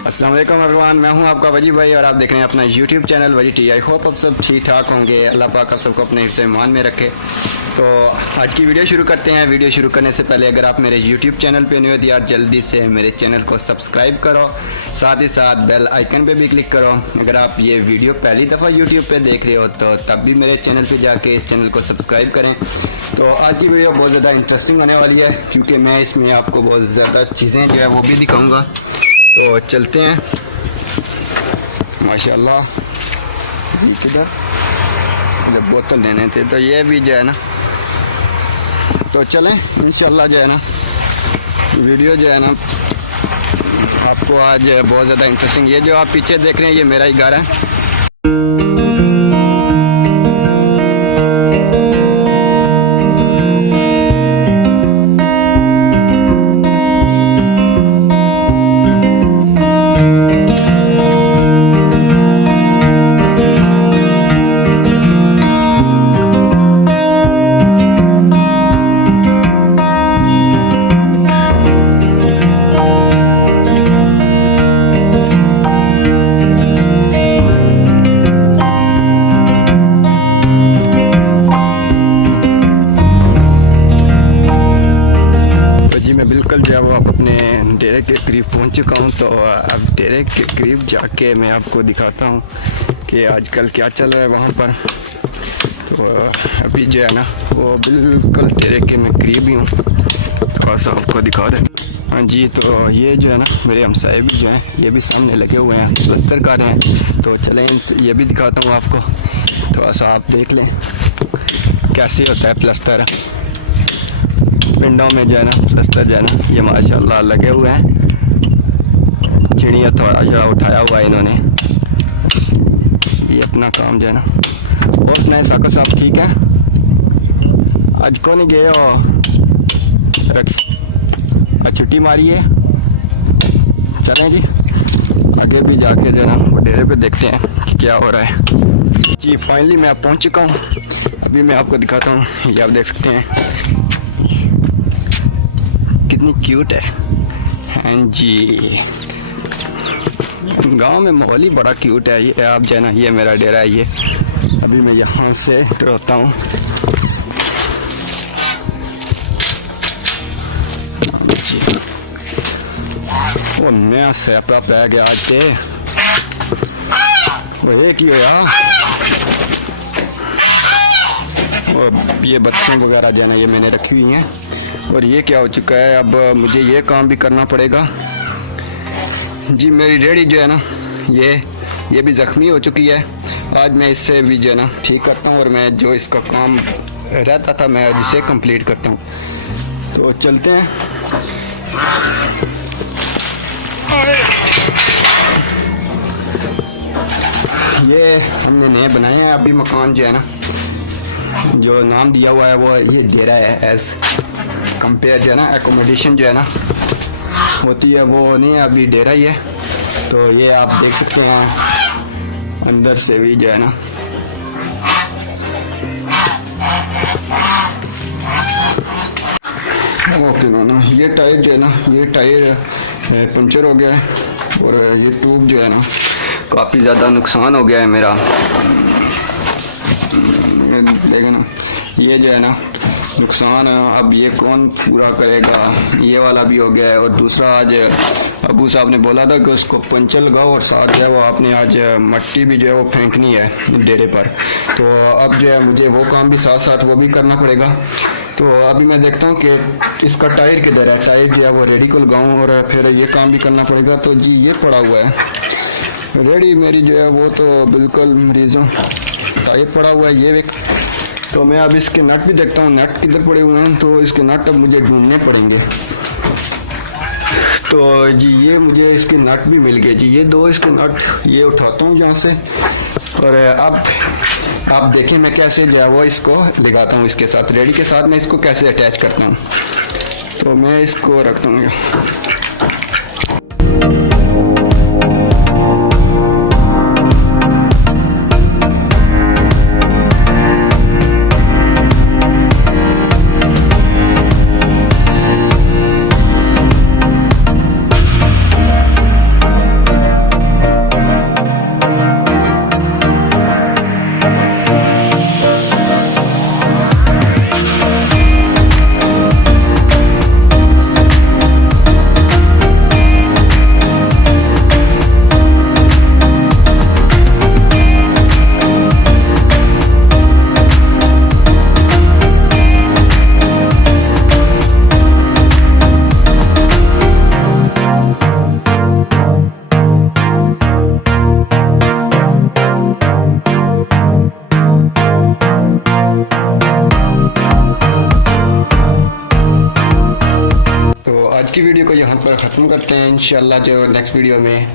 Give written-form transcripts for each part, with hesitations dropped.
अस्सलाम वालेकुम एवरीवन, मैं हूं आपका वजी भाई और आप देख रहे हैं अपना यूट्यूब चैनल वजी टी। आई होप आप सब ठीक ठाक होंगे। अल्लाह पाक आप सबको अपने हिफ्ज़ ईमान में रखे। तो आज की वीडियो शुरू करते हैं। वीडियो शुरू करने से पहले अगर आप मेरे यूट्यूब चैनल पे न्यू हो तो यार जल्दी से मेरे चैनल को सब्सक्राइब करो, साथ ही साथ बेल आइकन पे भी क्लिक करो। अगर आप ये वीडियो पहली दफ़ा यूट्यूब पे देख रहे हो तो तब भी मेरे चैनल पे जाके इस चैनल को सब्सक्राइब करें। तो आज की वीडियो बहुत ज़्यादा इंटरेस्टिंग होने वाली है क्योंकि मैं इसमें आपको बहुत ज़्यादा चीज़ें जो है वो भी दिखाऊँगा। तो चलते हैं। माशाल्लाह किधर बोतल देने थे तो ये भी जो है ना, तो चलें इंशाल्लाह जो है ना वीडियो जो है ना आपको आज बहुत ज़्यादा इंटरेस्टिंग। ये जो आप पीछे देख रहे हैं ये मेरा ही घर है। बिल्कुल जो है वो अपने डेरे के करीब पहुंच चुका हूं। तो अब डेरे के करीब जाके मैं आपको दिखाता हूं कि आजकल क्या चल रहा है वहां पर। तो अभी जो है ना वो बिल्कुल डेरे के मैं करीब ही हूं, थोड़ा सा आपको दिखा दें। हाँ जी, तो ये जो है ना मेरे हमसाए भी जो हैं ये भी सामने लगे हुए हैं, प्लस्तर कर रहे हैं। तो चलें ये भी दिखाता हूँ आपको, थोड़ा सा आप देख लें कैसे होता है प्लस्तर पिंडों में जो है ना। प्लस्तर जो है ना ये माशाल्लाह लगे हुए हैं। चिड़िया थोड़ा जरा उठाया हुआ है इन्होंने। ये अपना काम जो है ना। और सुनाए साको साहब ठीक है? आज को नहीं गए हो? आज छुट्टी मारी है। चलें जी आगे भी जाके जो है ना डेरे पे देखते हैं कि क्या हो रहा है। जी फाइनली मैं पहुंच चुका हूँ। अभी मैं आपको दिखाता हूँ। ये आप देख सकते हैं कितनी क्यूट है। हाँ जी, गांव में माहौल ही बड़ा क्यूट है। ये आप जो है ना ये मेरा डेरा है। ये अभी मैं यहाँ से रहता हूँ। वो नया सैपरा पै गया आज के वो एक ही हो यार। वो ये बच्चों वगैरह जो है ना ये मैंने रखी हुई हैं। और ये क्या हो चुका है, अब मुझे ये काम भी करना पड़ेगा जी। मेरी रेडी जो है ना ये भी ज़ख्मी हो चुकी है। आज मैं इससे भी जो है ना ठीक करता हूँ और मैं जो इसका काम रहता था मैं इसे कंप्लीट करता हूँ। तो चलते हैं। ये हमने नए बनाए हैं अभी मकान जो है ना, जो नाम दिया हुआ है वो ये डेरा है। एज कंपेयर जो है ना एकोमोडेशन जो है ना होती है वो नहीं है, अभी डेरा ही है। तो ये आप देख सकते हैं अंदर से भी जो है ना ओके ना। ये टायर जो है ना ये टायर पंचर हो गया है और ये ट्यूब जो है ना काफ़ी ज़्यादा नुकसान हो गया है मेरा। देखो ना ये जो है ना नुकसान, अब ये कौन पूरा करेगा। ये वाला भी हो गया है। और दूसरा आज अबू साहब ने बोला था कि उसको पंचर लगाओ और साथ जो है वो आपने आज मट्टी भी जो है वो फेंकनी है डेरे पर। तो अब जो है मुझे वो काम भी साथ साथ वो भी करना पड़ेगा। तो अभी मैं देखता हूँ कि इसका टायर किधर है। टायर जो है वो रेडी को लगाऊँ और फिर ये काम भी करना पड़ेगा। तो जी ये पड़ा हुआ है रेडी मेरी जो है वो तो बिल्कुल मरीजों टायर पड़ा हुआ है ये। तो मैं अब इसके नट भी देखता हूँ नट किधर पड़े हुए हैं। तो इसके नट अब मुझे ढूंढने पड़ेंगे। तो जी ये मुझे इसके नट भी मिल गए जी। ये दो इसके नट ये उठाता हूँ यहाँ से। और अब आप देखें मैं कैसे जो है वो इसको लगाता हूँ इसके साथ, रेडी के साथ मैं इसको कैसे अटैच करता हूँ। तो मैं इसको रखता हूँ। इंशाल्लाह जो नेक्स्ट वीडियो में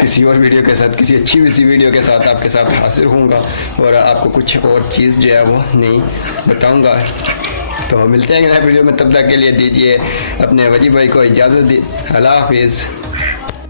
किसी और वीडियो के साथ, किसी अच्छी सी वीडियो के साथ आपके साथ हाजिर होऊंगा और आपको कुछ और चीज़ जो है वो नहीं बताऊंगा। तो मिलते हैं नए वीडियो में, तब तक के लिए दीजिए अपने वजी भाई को इजाज़त दी। अल्लाह हाफिज़।